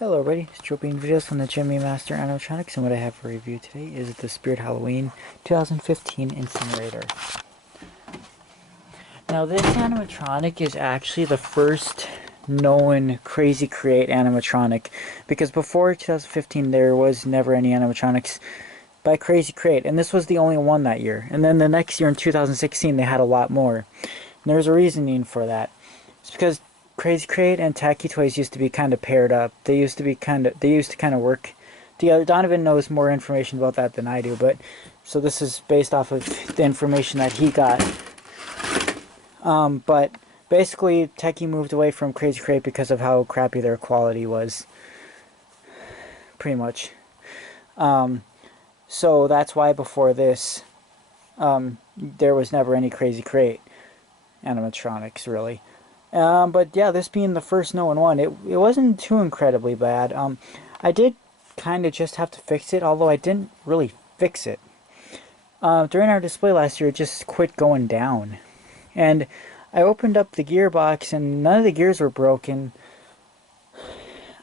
Hello everybody, it's Joe Bean Videos from the Gemmy Master Animatronics, and what I have for review today is the Spirit Halloween 2015 Incinerator. Now this animatronic is actually the first known Crazy Create animatronic, because before 2015 there was never any animatronics by Crazy Create, and this was the only one that year. And then the next year in 2016 they had a lot more. And there's a reasoning for that. It's because Crazy Crate and Tacky Toys used to be kind of paired up. They used to kind of work together. Donovan knows more information about that than I do, but so this is based off of the information that he got. But basically, Techie moved away from Crazy Crate because of how crappy their quality was. Pretty much. So that's why before this, there was never any Crazy Crate animatronics, really. But yeah, this being the first known one, it wasn't too incredibly bad. I did kind of just have to fix it, although I didn't really fix it. During our display last year, it just quit going down. And I opened up the gearbox, and none of the gears were broken.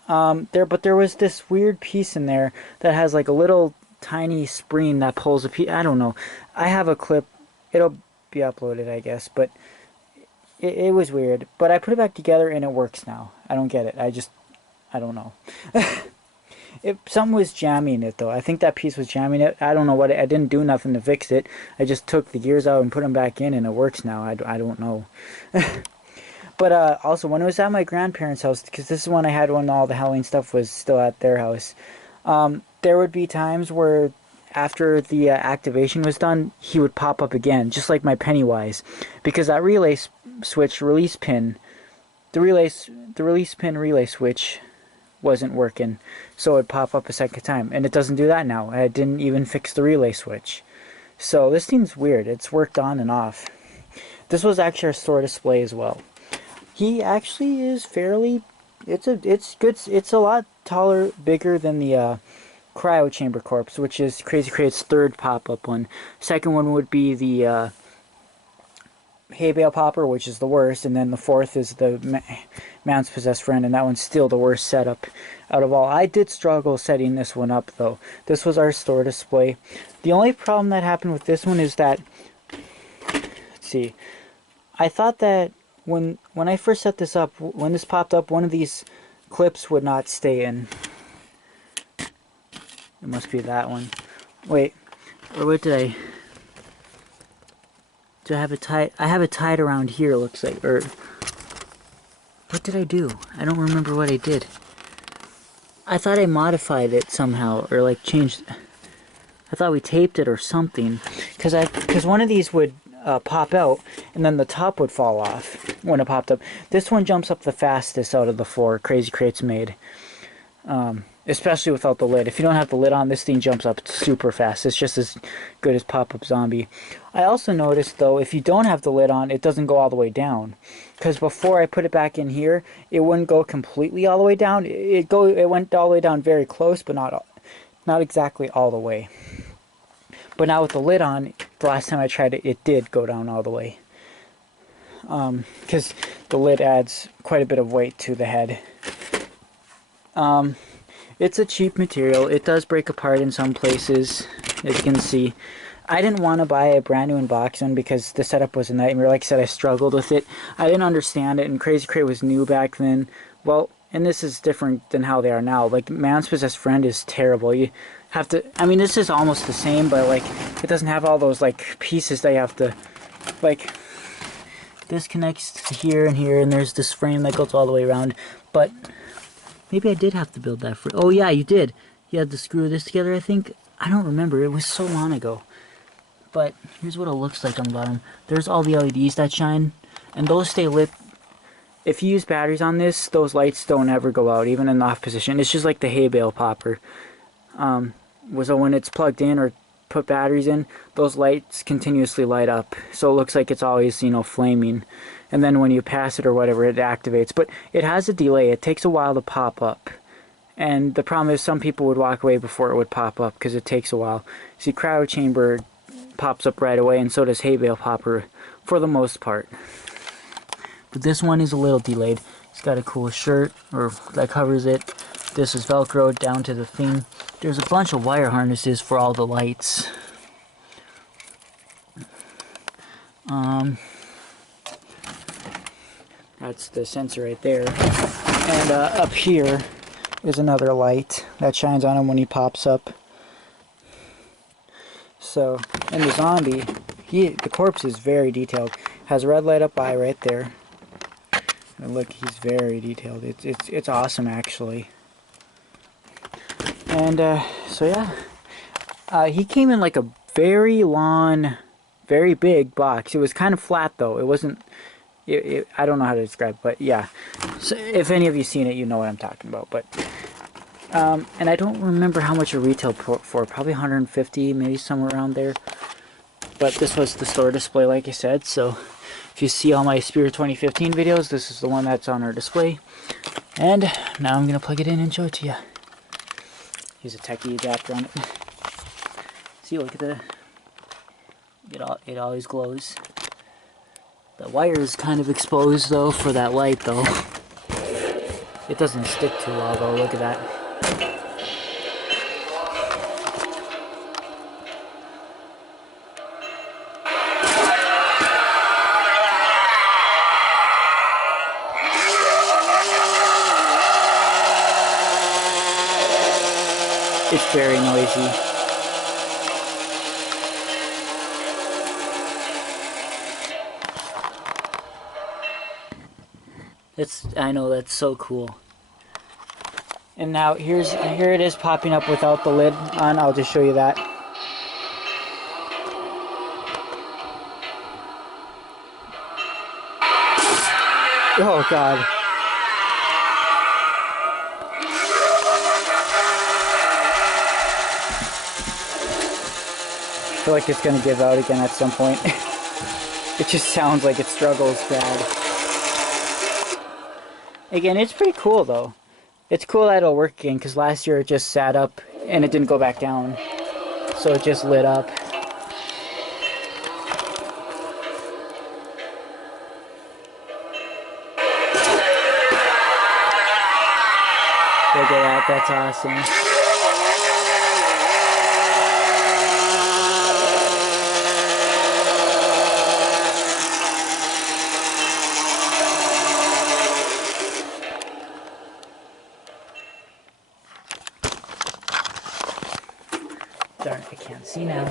But there was this weird piece in there that has like a little tiny spring that pulls a piece. I don't know. I have a clip. It'll be uploaded, I guess, but it was weird, but I put it back together and it works now. I don't get it. I don't know. Something was jamming it though. I think that piece was jamming it. I don't know what I didn't do nothing to fix it. I just took the gears out and put them back in and it works now. I don't know. But also when it was at my grandparents' house, because this is when I had when all the Halloween stuff was still at their house, there would be times where after the activation was done, he would pop up again, just like my Pennywise, because that relay switch release pin, the release pin relay switch wasn't working, so it would pop up a second time, and it doesn't do that now. I didn't even fix the relay switch, so this thing's weird. It's worked on and off. This was actually our store display as well. He actually is fairly, it's good. It's a lot taller, bigger than the Cryo Chamber Corpse, which is Crazy Crate's third pop-up one. Second one would be the Hay Bale Popper, which is the worst, and then the fourth is the Man's Possessed Friend, and that one's still the worst setup out of all. I did struggle setting this one up, though. This was our store display. The only problem that happened with this one is that, let's see, I thought that when I first set this up, when this popped up, one of these clips would not stay in. It must be that one. Wait, or what did I... Do I have it tied? I have it tied around here, looks like. Or what did I do? I don't remember what I did. I thought I modified it somehow, or like changed. I thought we taped it or something, because one of these would pop out, and then the top would fall off when it popped up. This one jumps up the fastest out of the four Crazy Crates made. Especially without the lid. If you don't have the lid on, this thing jumps up super fast. It's just as good as Pop-Up Zombie. I also noticed, though, if you don't have the lid on, it doesn't go all the way down. Because before I put it back in here, it wouldn't go completely all the way down. It went all the way down very close, but not exactly all the way. But now with the lid on, the last time I tried it, it did go down all the way. Because the lid adds quite a bit of weight to the head. It's a cheap material. It does break apart in some places, as you can see. I didn't want to buy a brand new in-box one because the setup was a nightmare. Like I said, I struggled with it. I didn't understand it, and Crazy Crate was new back then. Well, and this is different than how they are now. Like, Man's Possessed Friend is terrible. You have to... I mean, this is almost the same, but, like, it doesn't have all those, like, pieces that you have to... Like, this connects to here and here, and there's this frame that goes all the way around. But... maybe I did have to build that for... oh, yeah, you did. You had to screw this together, I think. I don't remember. It was so long ago. But here's what it looks like on the bottom. There's all the LEDs that shine, and those stay lit. If you use batteries on this, those lights don't ever go out, even in the off position. It's just like the hay bale popper. So when it's plugged in or put batteries in, those lights continuously light up. So it looks like it's always, you know, flaming. And then when you pass it or whatever, it activates. But it has a delay. It takes a while to pop up. And the problem is some people would walk away before it would pop up because it takes a while. See, Cryo Chamber pops up right away, and so does Hay Bale Popper for the most part. But this one is a little delayed. It's got a cool shirt or that covers it. This is Velcroed down to the thing. There's a bunch of wire harnesses for all the lights. That's the sensor right there. And up here is another light that shines on him when he pops up. So, and the zombie, the corpse is very detailed. Has a red light up eye right there. And look, he's very detailed. It's awesome, actually. And so yeah, he came in like a very long, very big box. It was kind of flat though. It wasn't. I don't know how to describe it, but yeah. So if any of you seen it, you know what I'm talking about. But and I don't remember how much it retailed for. Probably 150, maybe somewhere around there. But this was the store display, like I said. So if you see all my Spirit 2015 videos, this is the one that's on our display. And now I'm gonna plug it in and show it to you. Here's a techie adapter on it. See, look at the. It always glows. The wire is kind of exposed though for that light though. It doesn't stick too well though, look at that. It's very noisy. I know, that's so cool. And now here it is popping up without the lid on. I'll just show you that. Oh God. I feel like it's gonna give out again at some point. It just sounds like it struggles bad. Again, it's pretty cool though. It's cool that it'll work again, because last year it just sat up and it didn't go back down. So it just lit up. Look at that, that's awesome. Darn, I can't see now.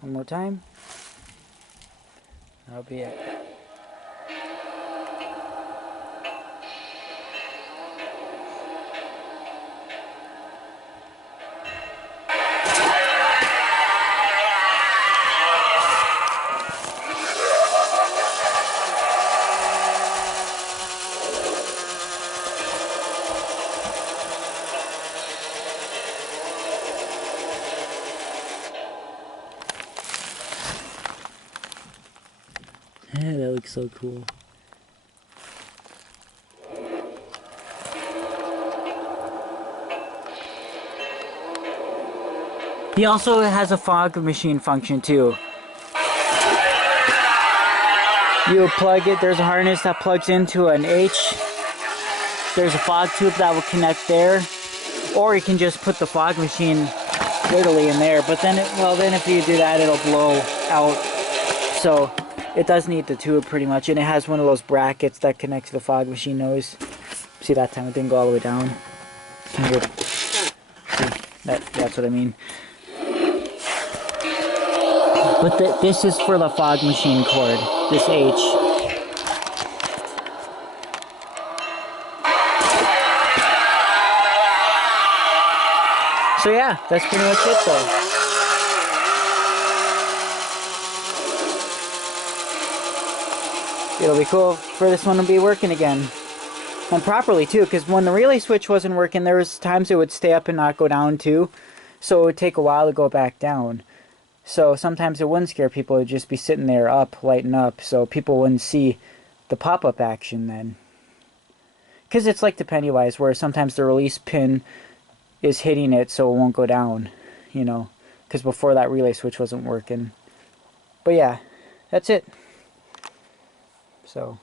One more time. That'll be it. Yeah, that looks so cool. He also has a fog machine function too. You plug it, there's a harness that plugs into an H. There's a fog tube that will connect there. Or you can just put the fog machine literally in there. But then, then if you do that, it'll blow out. So it does need the tube pretty much, and it has one of those brackets that connects to the fog machine nose. See, that time it didn't go all the way down. Can you see? That's what I mean. But this is for the fog machine cord, this H. So yeah, that's pretty much it though. It'll be cool for this one to be working again. And properly too, because when the relay switch wasn't working, there was times it would stay up and not go down too. So it would take a while to go back down. So sometimes it wouldn't scare people. It would just be sitting there up, lighting up, so people wouldn't see the pop-up action then. Because it's like the Pennywise, where sometimes the release pin is hitting it so it won't go down, you know. Because before that relay switch wasn't working. But yeah, that's it. So...